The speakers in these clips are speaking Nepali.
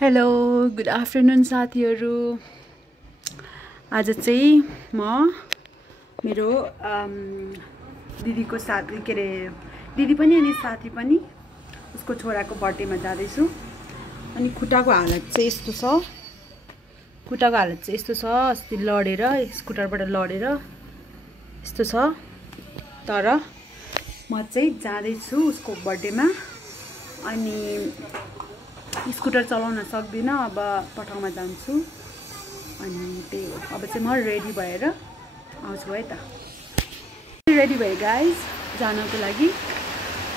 हेलो गुड आफ्टरनुन साथीहरु। आज चाहिँ म मेरो दिदीको साथी के रे दिदी पनि अनि साथी पनि उसको छोराको बर्थडेमा जाँदैछु। अनि खुट्टाको हालत चाहिँ यस्तो छ। अस्ति लडेर स्कुटरबाट लडेर यस्तो छ। तर म चाहिँ जाँदैछु उसको बर्थडेमा। अनि स्कुटर चलाउन सक्दिनँ, अब पठाउमा जान्छु। अनि त्यही हो, अब चाहिँ म रेडी भएर आउँछु है त। रेडी भए गाइज जानको लागि।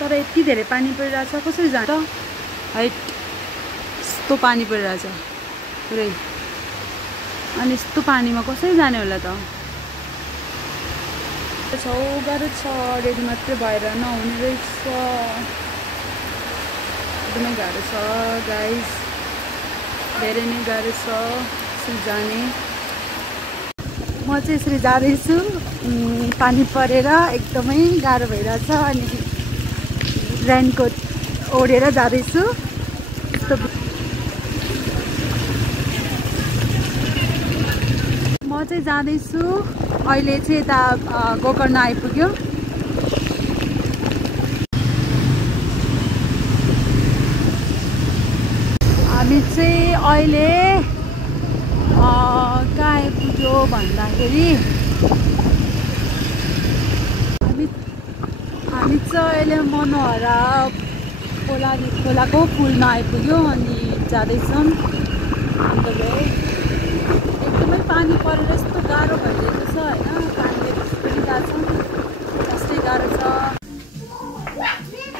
तर यति धेरै पानी परिरहेछ, कसरी जान्छ है? यस्तो पानी परिरहेछ पुरै। अनि यस्तो पानीमा कसरी जाने होला त? गाह्रो छ, रेडी मात्रै भएर नहुने रहेछ। एकदमै गाह्रो छ गाइज, धेरै नै गाह्रो छ यसरी जाने। म चाहिँ यसरी जाँदैछु, पानी परेर एकदमै गाह्रो भइरहेछ। अनि रेनकोट ओढेर जाँदैछु। म चाहिँ जाँदैछु अहिले चाहिँ यता गोकर्ण आइपुग्यो। हामी चाहिँ अहिले कहाँ आइपुग्यो भन्दाखेरि हामी चाहिँ अहिले मनोहरा खोलाको पुलमा आइपुग्यो। अनि जाँदैछौँ। एकदमै पानी परेर यस्तो गाह्रो भइरहेको छ होइन। पानीले पनि जान्छौँ, यस्तै गाह्रो छ।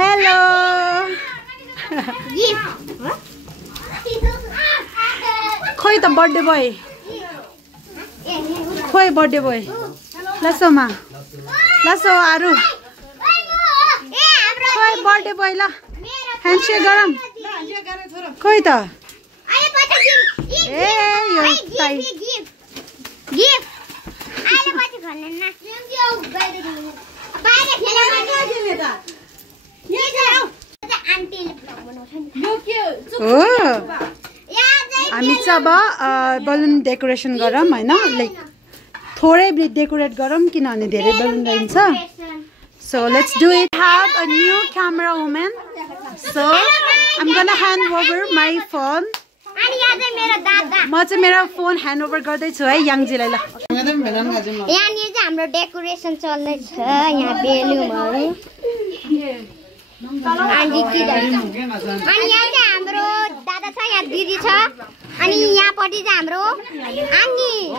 हेलो खोइ त बर्थडे बोय, खोइ बर्थडे बोय। लसोमा लसो आरु खोइ बर्थडे बोय। ल ह्यान्डसेक गरौँ। खोइ त ए यो हामी चाहिँ अब बलुन डेकोरेसन गरौँ होइन। लाइक थोरै डेकोरेट गरौँ किनभने धेरै बलुन रहन्छ। So let's do it. Have a new camera woman. So I'm gonna hand over my phone. म चाहिँ मेरो फोन ह्यान्ड ओभर गर्दैछु है याङजीलाई। ल यहाँनिर चाहिँ हाम्रो डेकोरेसन चल्दैछ। यहाँ बेलुनहरू अनि यहाँ चाहिँ हाम्रो दादा छ, यहाँ दिदी छ। अनि यहाँपट्टि चाहिँ हाम्रो आन्टी,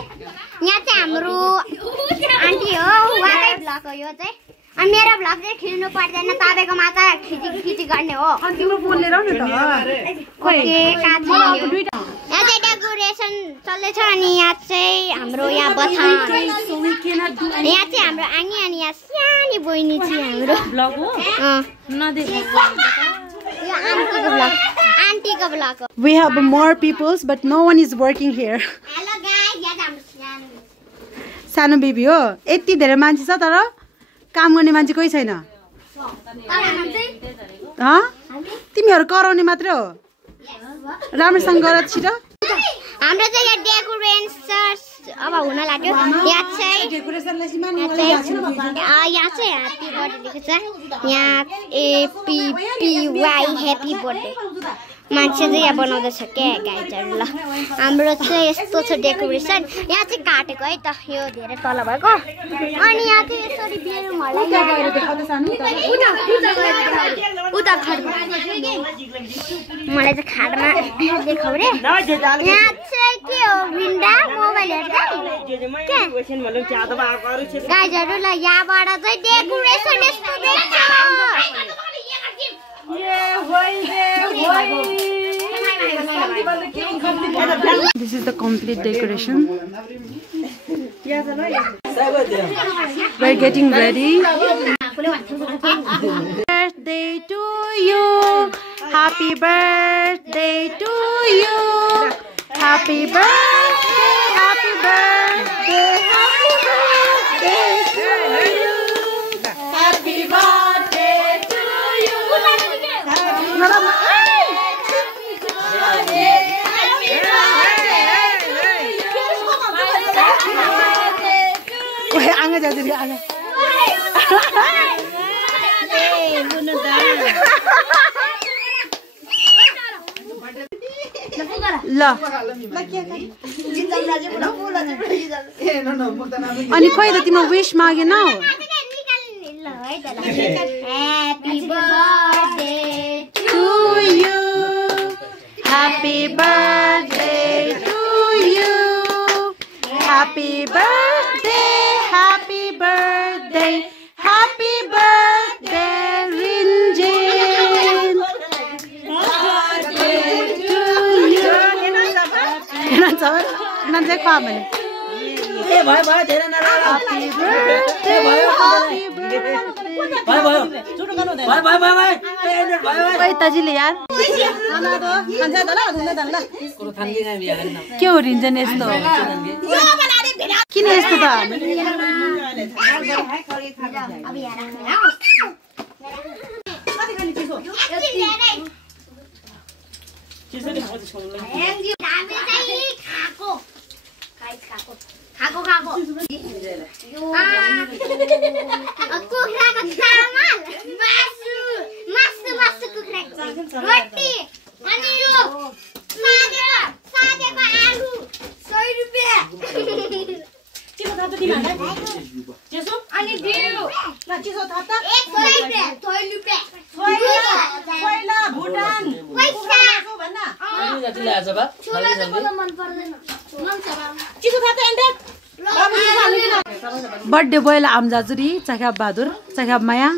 यहाँ चाहिँ हाम्रो आन्टी हो। उहाँकै भ्लग हो यो चाहिँ। अनि मेरो भ्लग चाहिँ खिच्नु पर्दैन, तपाईँको मात्र खिची गर्ने हो। यहाँ चाहिँ डेकोरेसन चल्दैछ। अनि यहाँ चाहिँ हाम्रो यहाँ बथान, यहाँ चाहिँ हाम्रो आङ्गी। अनि यहाँ सानो बहिनी चाहिँ हाम्रो भ्लग हो। यो आन्टीको भ्लग हो। We have more peoples but no one is working here. Hello guys, यहाँ हाम्रो सानो बेबी हो। यति धेरै मान्छे छ तर काम गर्ने मान्छे कोही छैन। तिमीहरू कराउने मात्रै हो। राम्रोसँग गर छिटो। हाम्रो चाहिँ यहाँ डेकोरेसन अब हुन लाग्यो। यहाँ चाहिँ ह्याप्पी बर्थडे लेखेको छ। यहाँ APPY ह्याप्पी बर्थडे मान्छे चाहिँ यहाँ बनाउँदैछ क्या गाइजहरू। ल हाम्रो चाहिँ यस्तो छ डेकोरेसन। यहाँ चाहिँ काटेको है त, यो धेरै तल भएको। अनि यहाँ चाहिँ यसरी बेलुनहरूलाई उता खाडमा, मलाई चाहिँ खाडमा देखाउ रे। यहाँ चाहिँ के हो, विन्डा मोबाइल हेर्दा गाइजहरू। ल यहाँबाट चाहिँ डेकोरेसन यस्तो देख्छ। This is the complete decoration. We're getting ready. Birthday to you. Happy birthday to you. Happy birthday, happy birthday, happy birthday to you. Happy birthday to you. Yeah. जाजरी आज ल अनि खोइ त तिम्रो wish मागेन Happy birthday to you. Happy birthday to you. Happy birthday, happy birthday, happy birthday, Rinjin. Birthday to you. Nanti kau apa ni? Happy birthday, happy birthday. भाइ ताजीले यार के हो रिन्जन यस्तो किन यस्तो त खाको कुखुराको चामल मासु कुखुराको रोटी अनि यो सागेको आलु 100 रुपैयाँ चिसो थाप्छ तिमीलाई चिसो अनि दिउ ल चिसो थाप्छ 100 रुपैयाँ पहिला भुटान पैसा भन्न अनि जति ल्याछ बा छोला त मलाई मन पर्दैन चिसो थाप्छ एन्डेड बर्थडे बोयला आमजाजुरी चाख्या बहादुर चाख्या माया